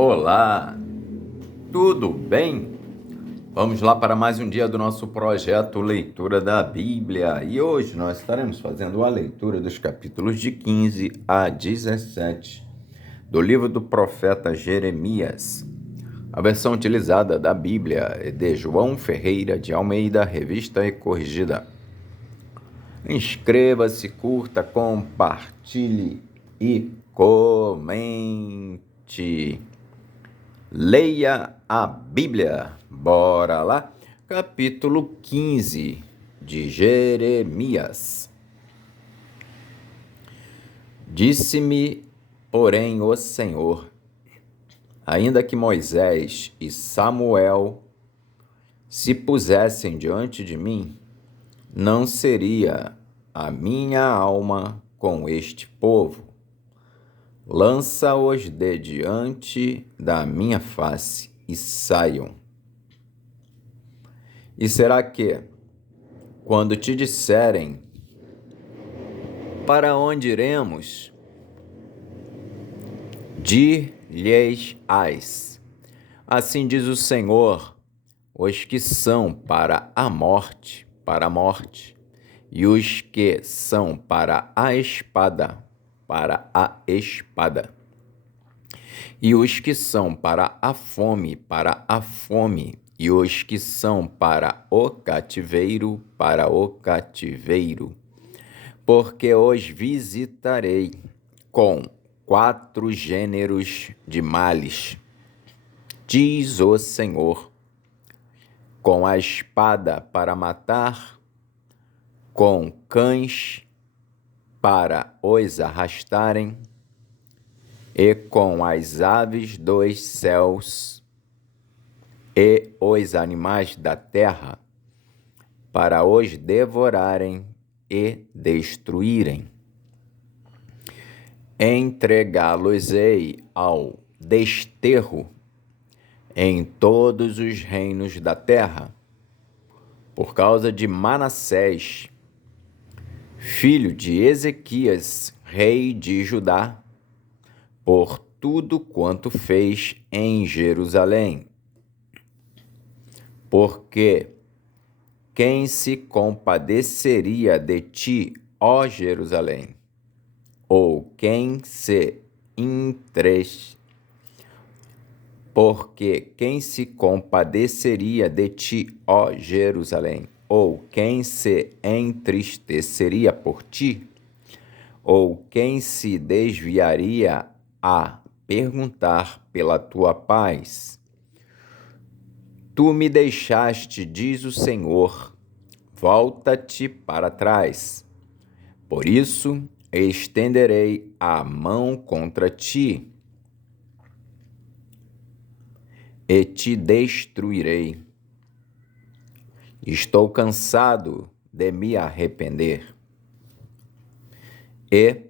Olá, tudo bem? Vamos lá para mais um dia do nosso projeto Leitura da Bíblia. E hoje nós estaremos fazendo a leitura dos capítulos de 15 a 17 do livro do profeta Jeremias. A versão utilizada da Bíblia é de João Ferreira de Almeida, revista e corrigida. Inscreva-se, curta, compartilhe e comente. Leia a Bíblia. Bora lá? Capítulo 15 de Jeremias. Disse-me, porém, o Senhor, ainda que Moisés e Samuel se pusessem diante de mim, não seria a minha alma com este povo. Lança-os de diante da minha face e saiam. E será que, quando te disserem, para onde iremos? Dir-lhes-ás, assim diz o Senhor, os que são para a morte, e os que são para a espada, e os que são para a fome, e os que são para o cativeiro, porque os visitarei com 4 gêneros de males, diz o Senhor, com a espada para matar, com cães para os arrastarem, e com as aves dos céus e os animais da terra, para os devorarem e destruírem. Entregá-los-ei ao desterro em todos os reinos da terra, por causa de Manassés, filho de Ezequias, rei de Judá, por tudo quanto fez em Jerusalém. Porque quem se compadeceria de ti, ó Jerusalém? Ou quem se Porque quem se compadeceria de ti, ó Jerusalém? Ou quem se entristeceria por ti? Ou quem se desviaria a perguntar pela tua paz? Tu me deixaste, diz o Senhor, volta-te para trás. Por isso, estenderei a mão contra ti e te destruirei. Estou cansado de me arrepender. E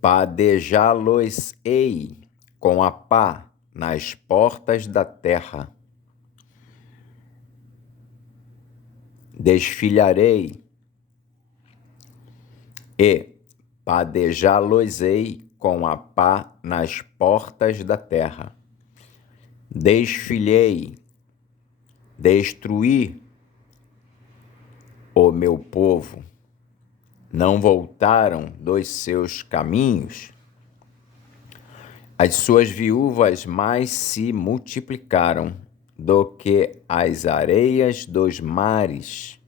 padejá-los-ei com a pá nas portas da terra. Desfilharei e padejá-los-ei com a pá nas portas da terra. Destruí o meu povo. Não voltaram dos seus caminhos. As suas viúvas mais se multiplicaram do que as areias dos mares.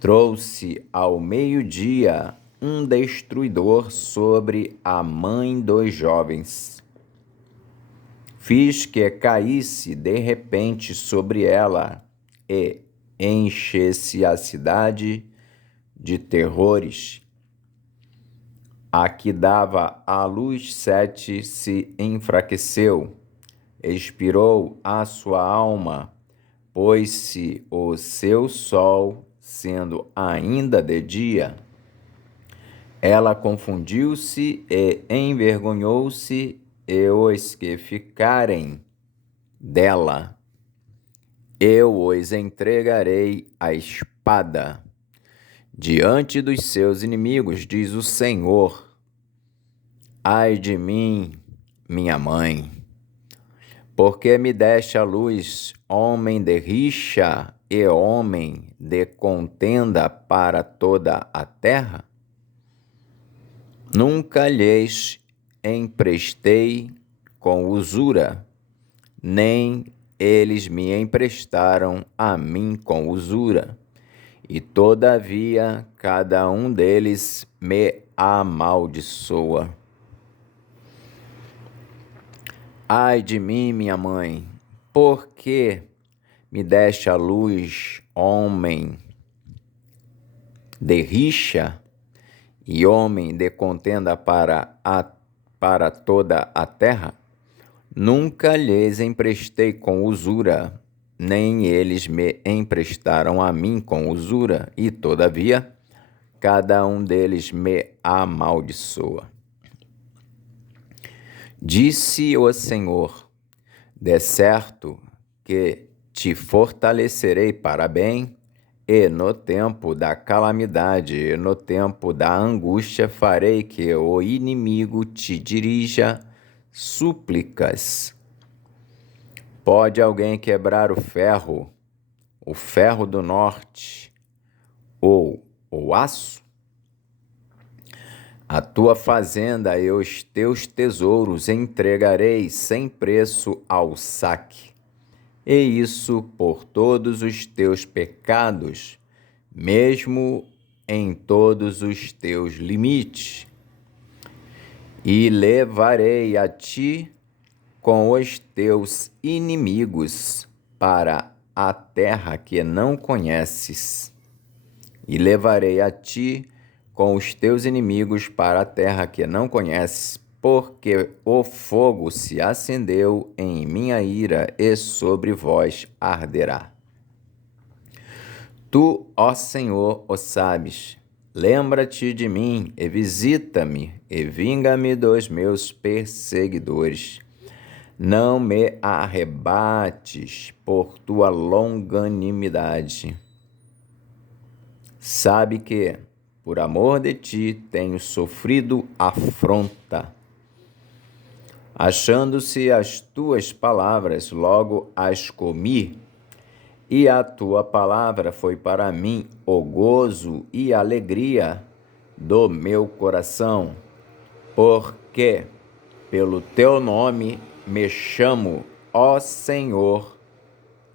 Trouxe ao meio-dia um destruidor sobre a mãe dos jovens. Fiz que caísse de repente sobre ela e enchesse a cidade de terrores. A que dava à luz 7 se enfraqueceu, expirou a sua alma, pôs-se o seu sol, sendo ainda de dia. Ela confundiu-se e envergonhou-se, e os que ficarem dela, eu os entregarei à espada diante dos seus inimigos, diz o Senhor. Ai de mim, minha mãe. Porque me deste a luz, homem de rixa e homem de contenda para toda a terra? Nunca lhes emprestei com usura, nem eles me emprestaram a mim com usura. E todavia cada um deles me amaldiçoa. Ai de mim, minha mãe, por que me deste a luz, homem de rixa e homem de contenda para toda a terra? Nunca lhes emprestei com usura, nem eles me emprestaram a mim com usura, e todavia cada um deles me amaldiçoa. Disse o Senhor: de certo que te fortalecerei para bem, e no tempo da calamidade, e no tempo da angústia, farei que o inimigo te dirija súplicas. Pode alguém quebrar o ferro do norte, ou o aço? A tua fazenda e os teus tesouros entregarei sem preço ao saque, e isso por todos os teus pecados, mesmo em todos os teus limites. E levarei a ti com os teus inimigos para a terra que não conheces. E levarei a ti com os teus inimigos para a terra que não conheces, porque o fogo se acendeu em minha ira e sobre vós arderá. Tu, ó Senhor, o sabes. Lembra-te de mim e visita-me e vinga-me dos meus perseguidores. Não me arrebates por tua longanimidade. Sabe que, por amor de ti, tenho sofrido afronta. Achando-se as tuas palavras, logo as comi, e a tua palavra foi para mim o gozo e a alegria do meu coração, porque pelo teu nome me chamo, ó Senhor,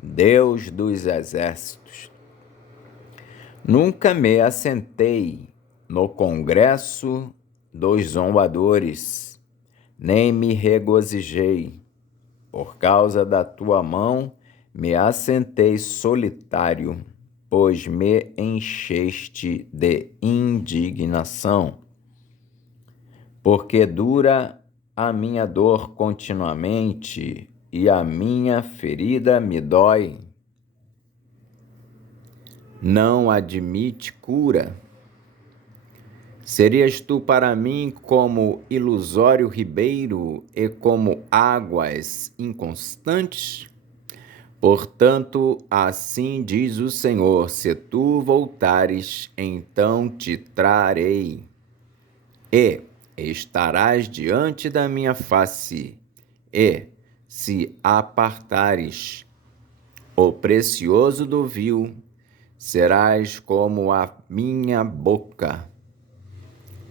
Deus dos exércitos. Nunca me assentei no congresso dos zombadores, nem me regozijei. Por causa da tua mão me assentei solitário, pois me encheste de indignação. Porque dura a minha dor continuamente, e a minha ferida me dói. Não admite cura. Serias tu para mim como ilusório ribeiro e como águas inconstantes? Portanto, assim diz o Senhor: se tu voltares, então te trarei, e estarás diante da minha face, e se apartares o precioso do vil, serás como a minha boca.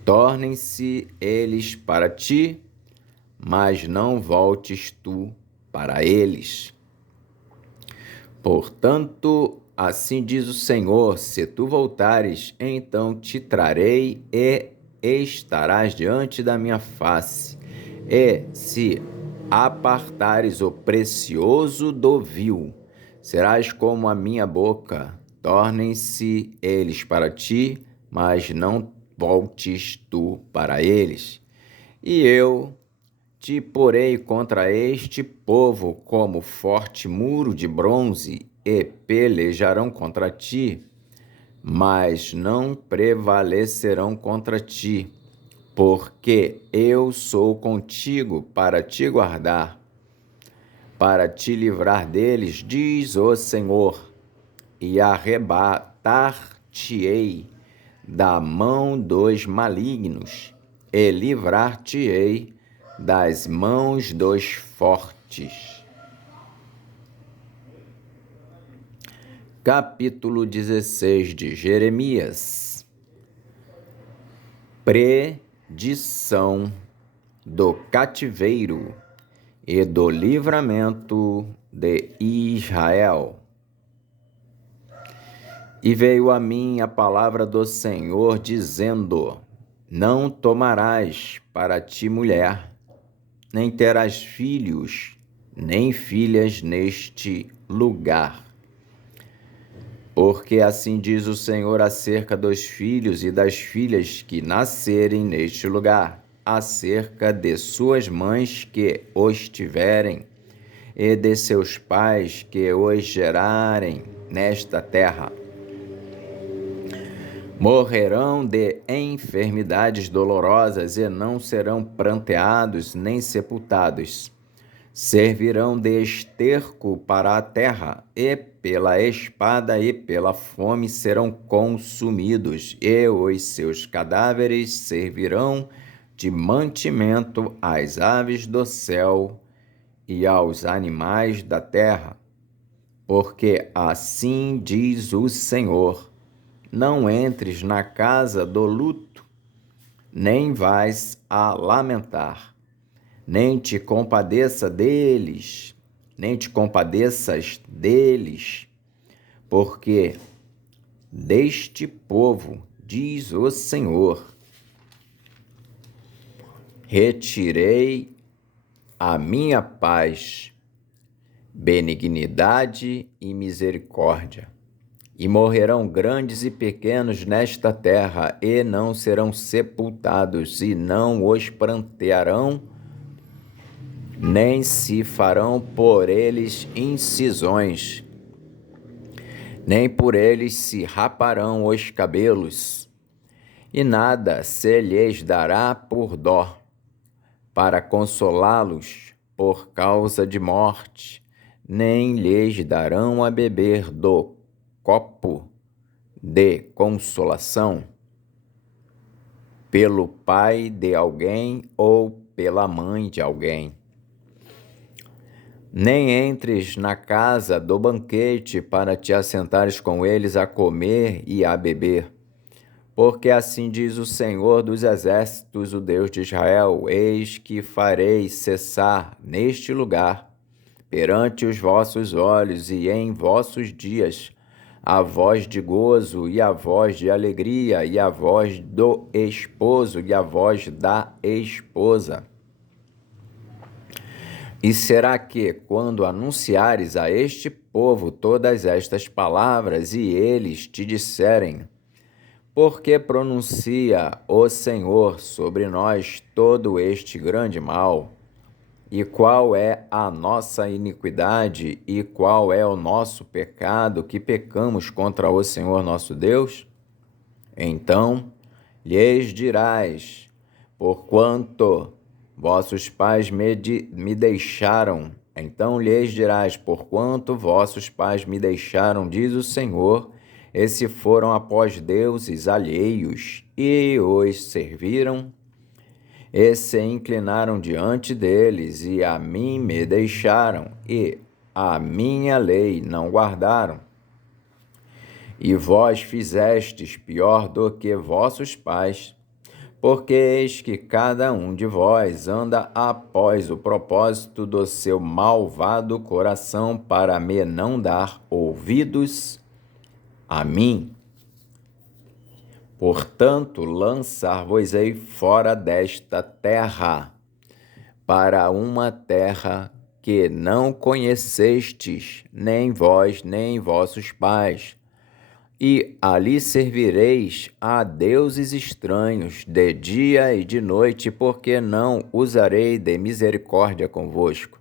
Tornem-se eles para ti, mas não voltes tu para eles. Portanto, assim diz o Senhor: se tu voltares, então te trarei e estarás diante da minha face. E se apartares o precioso do vil, serás como a minha boca. Tornem-se eles para ti, mas não voltes tu para eles. E eu te porei contra este povo como forte muro de bronze, e pelejarão contra ti, mas não prevalecerão contra ti, porque eu sou contigo para te guardar, para te livrar deles, diz o Senhor, e arrebatar-te-ei da mão dos malignos, e livrar-te-ei das mãos dos fortes. Capítulo 16 de Jeremias. Predição do cativeiro e do livramento de Israel. E veio a mim a palavra do Senhor, dizendo: Não tomarás para ti mulher, nem terás filhos, nem filhas neste lugar. Porque assim diz o Senhor acerca dos filhos e das filhas que nascerem neste lugar, acerca de suas mães que os tiverem, e de seus pais que os gerarem nesta terra. Morrerão de enfermidades dolorosas e não serão pranteados nem sepultados. Servirão de esterco para a terra, e pela espada e pela fome serão consumidos, e os seus cadáveres servirão de mantimento às aves do céu e aos animais da terra. Porque assim diz o Senhor: não entres na casa do luto, nem vais a lamentar, nem te compadeças deles, porque deste povo, diz o Senhor, retirei a minha paz, benignidade e misericórdia. E morrerão grandes e pequenos nesta terra, e não serão sepultados, e não os prantearão, nem se farão por eles incisões, nem por eles se raparão os cabelos, e nada se lhes dará por dó, para consolá-los por causa de morte, nem lhes darão a beber do copo de consolação pelo pai de alguém ou pela mãe de alguém. Nem entres na casa do banquete para te assentares com eles a comer e a beber, porque assim diz o Senhor dos Exércitos, o Deus de Israel: eis que farei cessar neste lugar, perante os vossos olhos e em vossos dias, a voz de gozo e a voz de alegria, e a voz do esposo e a voz da esposa. E será que, quando anunciares a este povo todas estas palavras, e eles te disserem: por que pronuncia o Senhor sobre nós todo este grande mal? E qual é a nossa iniquidade e qual é o nosso pecado que pecamos contra o Senhor nosso Deus? Então lhes dirás: porquanto vossos pais me deixaram. Então lhes dirás: porquanto vossos pais me deixaram, diz o Senhor, e se foram após deuses alheios, e os serviram, e se inclinaram diante deles, e a mim me deixaram, e a minha lei não guardaram. E vós fizestes pior do que vossos pais, porque eis que cada um de vós anda após o propósito do seu malvado coração, para me não dar ouvidos a mim. Portanto, lançar-vos-ei fora desta terra, para uma terra que não conhecestes, nem vós, nem vossos pais, e ali servireis a deuses estranhos, de dia e de noite, porque não usarei de misericórdia convosco.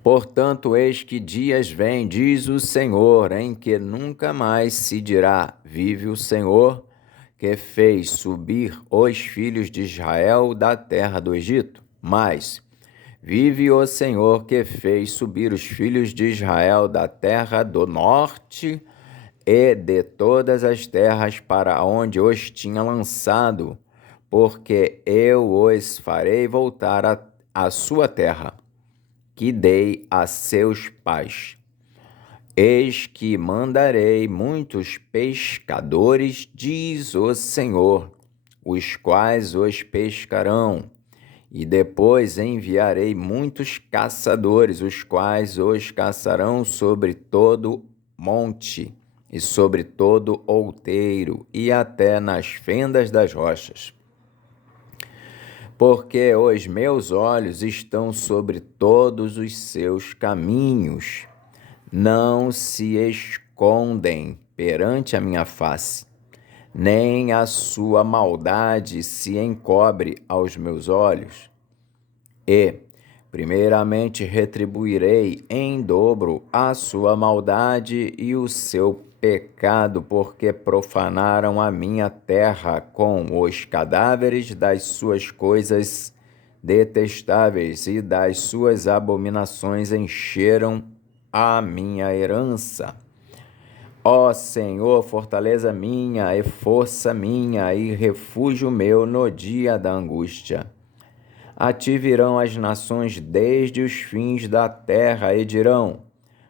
Portanto, eis que dias vêm, diz o Senhor, em que nunca mais se dirá: vive o Senhor, que fez subir os filhos de Israel da terra do Egito. Mas vive o Senhor, que fez subir os filhos de Israel da terra do norte e de todas as terras para onde os tinha lançado, porque eu os farei voltar à sua terra, que dei a seus pais. Eis que mandarei muitos pescadores, diz o Senhor, os quais os pescarão. E depois enviarei muitos caçadores, os quais os caçarão sobre todo monte e sobre todo outeiro e até nas fendas das rochas. Porque os meus olhos estão sobre todos os seus caminhos, não se escondem perante a minha face, nem a sua maldade se encobre aos meus olhos. E, primeiramente, retribuirei em dobro a sua maldade e o seu pecado, porque profanaram a minha terra com os cadáveres das suas coisas detestáveis e das suas abominações encheram a minha herança. Ó Senhor, fortaleza minha e força minha e refúgio meu no dia da angústia. A ti virão as nações desde os fins da terra e dirão: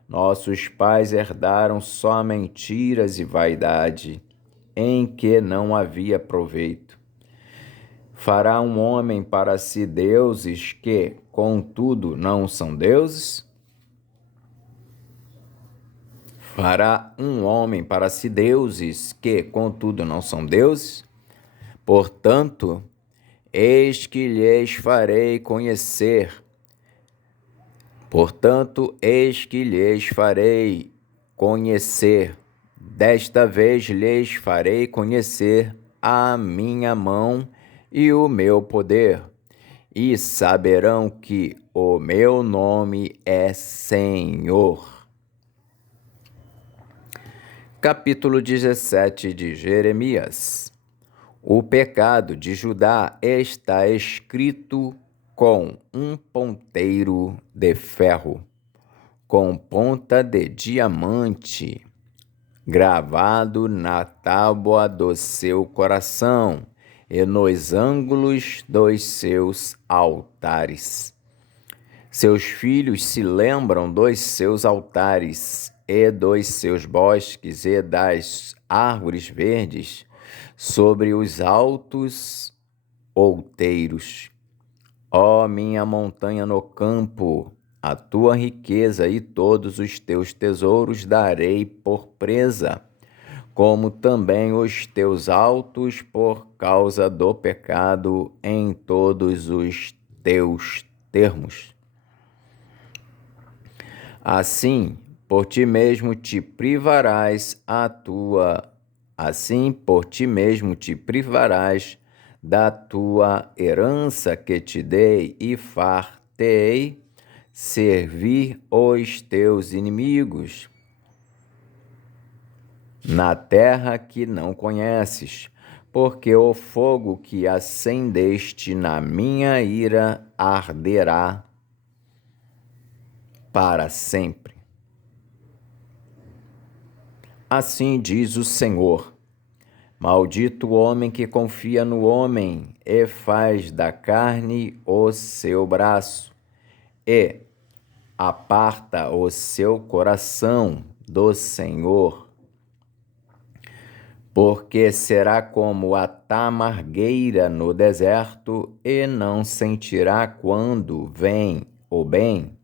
nossos pais herdaram só mentiras e vaidade, em que não havia proveito. Fará um homem para si deuses que, contudo, não são deuses? Fará um homem para si deuses que, contudo, não são deuses? Portanto, eis que lhes farei conhecer. Desta vez lhes farei conhecer a minha mão e o meu poder, e saberão que o meu nome é Senhor. Capítulo 17 de Jeremias. O pecado de Judá está escrito com um ponteiro de ferro, com ponta de diamante, gravado na tábua do seu coração e nos ângulos dos seus altares. Seus filhos se lembram dos seus altares e dos seus bosques e das árvores verdes sobre os altos outeiros. Ó minha montanha no campo, a tua riqueza e todos os teus tesouros darei por presa, como também os teus altos por causa do pecado em todos os teus termos. Assim, por ti mesmo te privarás da tua herança que te dei, e far-te-ei servir os teus inimigos na terra que não conheces, porque o fogo que acendeste na minha ira arderá para sempre. Assim diz o Senhor: maldito o homem que confia no homem e faz da carne o seu braço, e aparta o seu coração do Senhor. Porque será como a tamargueira no deserto, e não sentirá quando vem o bem.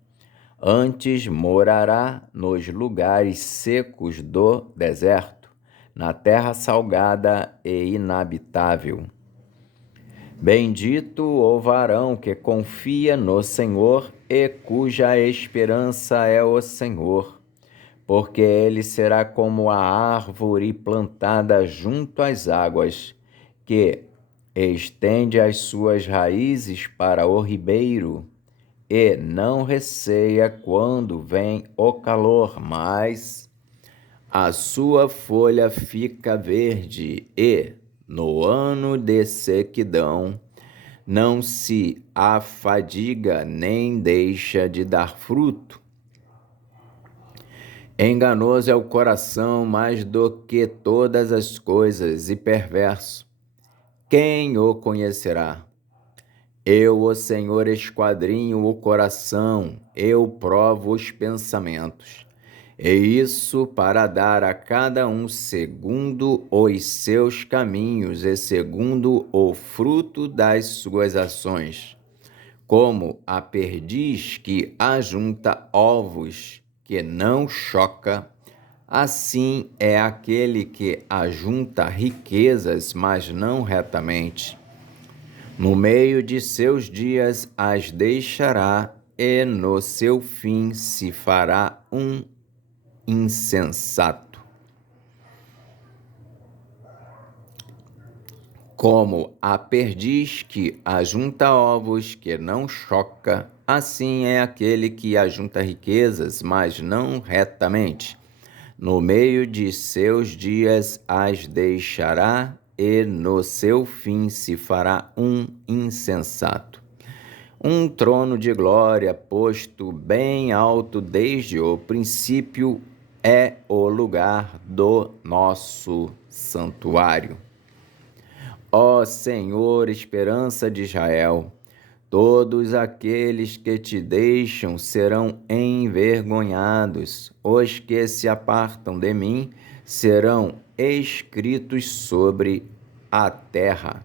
Antes morará nos lugares secos do deserto, na terra salgada e inabitável. Bendito o varão que confia no Senhor e cuja esperança é o Senhor, porque ele será como a árvore plantada junto às águas, que estende as suas raízes para o ribeiro, e não receia quando vem o calor, mas a sua folha fica verde, e, no ano de sequidão, não se afadiga nem deixa de dar fruto. Enganoso é o coração mais do que todas as coisas, e perverso. quem o conhecerá? Eu, o Senhor, esquadrinho o coração, eu provo os pensamentos. E isso para dar a cada um segundo os seus caminhos e segundo o fruto das suas ações. Como a perdiz que ajunta ovos, que não choca, assim é aquele que ajunta riquezas, mas não retamente. No meio de seus dias as deixará, e no seu fim se fará um insensato. Como a perdiz que ajunta ovos, que não choca, assim é aquele que ajunta riquezas, mas não retamente. No meio de seus dias as deixará, e no seu fim se fará um insensato. Um trono de glória posto bem alto desde o princípio é o lugar do nosso santuário. Ó Senhor, esperança de Israel, todos aqueles que te deixam serão envergonhados, os que se apartam de mim serão escritos sobre a terra,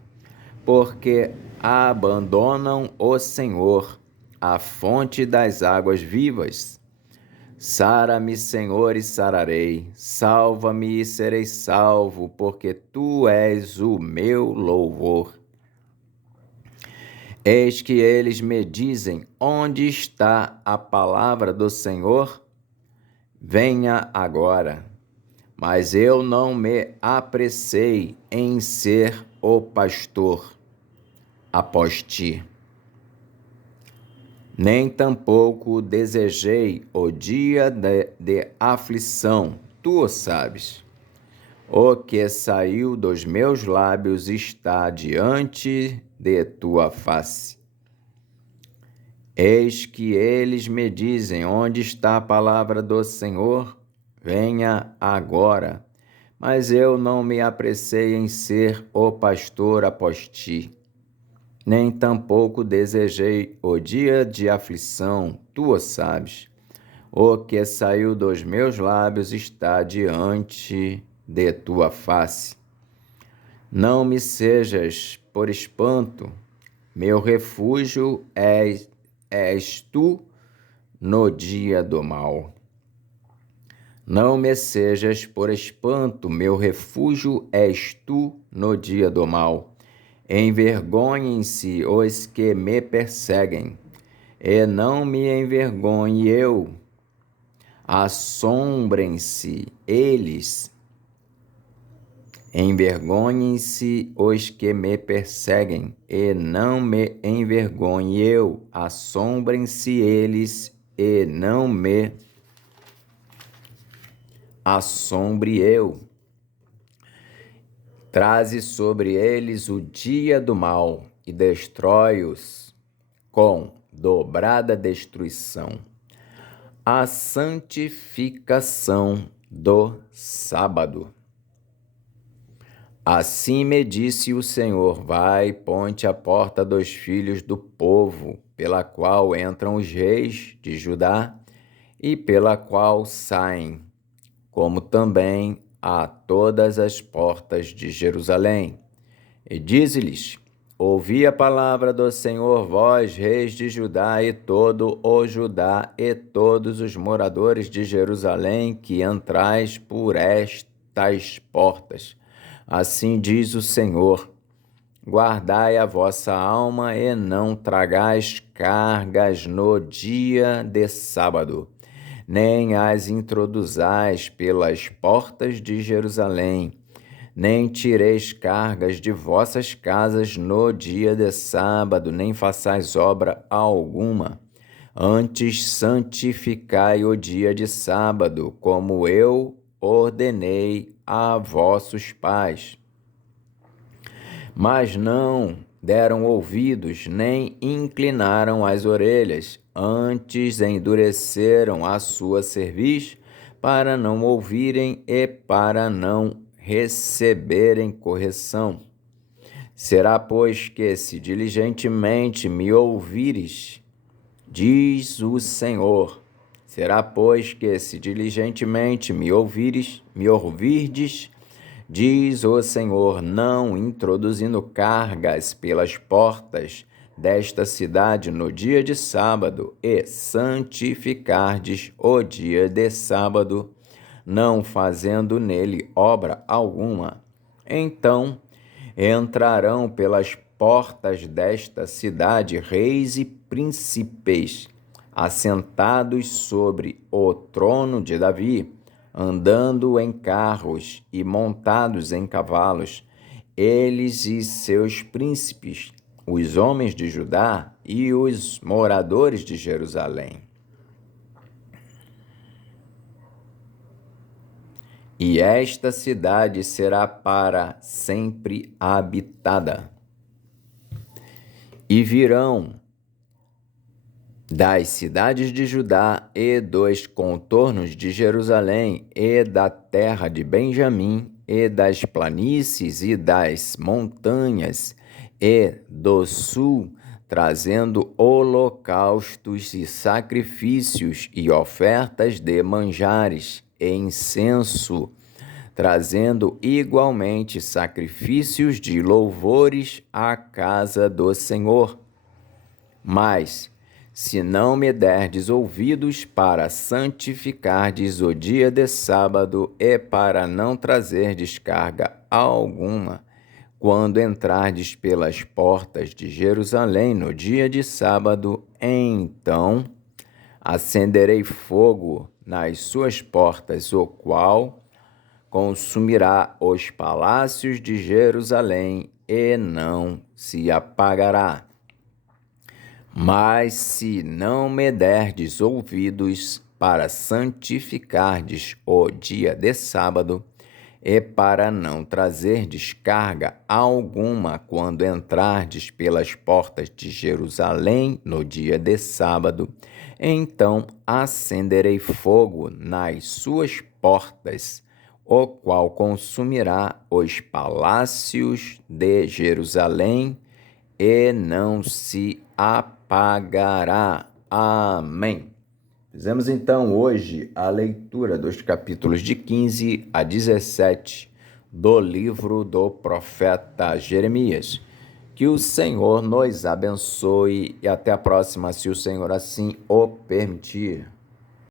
porque abandonam o Senhor, a fonte das águas vivas. Sara-me, Senhor, e sararei, salva-me e serei salvo, porque tu és o meu louvor. Eis que eles me dizem: onde está a palavra do Senhor? Venha agora. Mas eu não me apressei em ser o pastor após ti. Nem tampouco desejei o dia de aflição, tu o sabes. O que saiu dos meus lábios está diante de tua face. Eis que eles me dizem: onde está a palavra do Senhor? Venha agora. Mas eu não me apressei em ser o pastor após ti. Nem tampouco desejei o dia de aflição, tu o sabes. O que saiu dos meus lábios está diante de tua face. Não me sejas por espanto, meu refúgio és tu no dia do mal. Não me sejas por espanto, meu refúgio és tu no dia do mal. Envergonhem-se os que me perseguem, e não me envergonhe eu. Assombrem-se eles. Envergonhem-se os que me perseguem, e não me envergonhe eu. Assombrem-se eles, e não me assombre eu. Traze sobre eles o dia do mal e destrói-os com dobrada destruição. A santificação do sábado. Assim me disse o Senhor: vai, ponte a porta dos filhos do povo, pela qual entram os reis de Judá e pela qual saem, como também a todas as portas de Jerusalém. E dize-lhes: ouvi a palavra do Senhor, vós, reis de Judá, e todo o Judá, e todos os moradores de Jerusalém, que entrais por estas portas. Assim diz o Senhor: guardai a vossa alma e não tragais cargas no dia de sábado, nem as introduzais pelas portas de Jerusalém, nem tireis cargas de vossas casas no dia de sábado, nem façais obra alguma. Antes santificai o dia de sábado, como eu ordenei a vossos pais. Mas não deram ouvidos, nem inclinaram as orelhas, antes endureceram a sua cerviz, para não ouvirem e para não receberem correção. Será, pois, que se diligentemente me ouvires, diz o Senhor. Será, pois, que se diligentemente me ouvirdes, diz o Senhor, não introduzindo cargas pelas portas desta cidade no dia de sábado, e santificardes o dia de sábado, não fazendo nele obra alguma. Então entrarão pelas portas desta cidade reis e príncipes, assentados sobre o trono de Davi, andando em carros e montados em cavalos, eles e seus príncipes, os homens de Judá e os moradores de Jerusalém. E esta cidade será para sempre habitada. E virão das cidades de Judá e dos contornos de Jerusalém e da terra de Benjamim e das planícies e das montanhas e do sul, trazendo holocaustos e sacrifícios e ofertas de manjares e incenso, trazendo igualmente sacrifícios de louvores à casa do Senhor. Mas, se não me derdes ouvidos para santificardes o dia de sábado e para não trazer descarga alguma, quando entrardes pelas portas de Jerusalém no dia de sábado, então acenderei fogo nas suas portas, o qual consumirá os palácios de Jerusalém e não se apagará. Mas se não me derdes ouvidos para santificardes o dia de sábado, e para não trazer descarga alguma quando entrardes pelas portas de Jerusalém no dia de sábado, então acenderei fogo nas suas portas, o qual consumirá os palácios de Jerusalém e não se apagará. Amém. Fizemos então hoje a leitura dos capítulos de 15 a 17 do livro do profeta Jeremias. Que o Senhor nos abençoe e até a próxima, se o Senhor assim o permitir.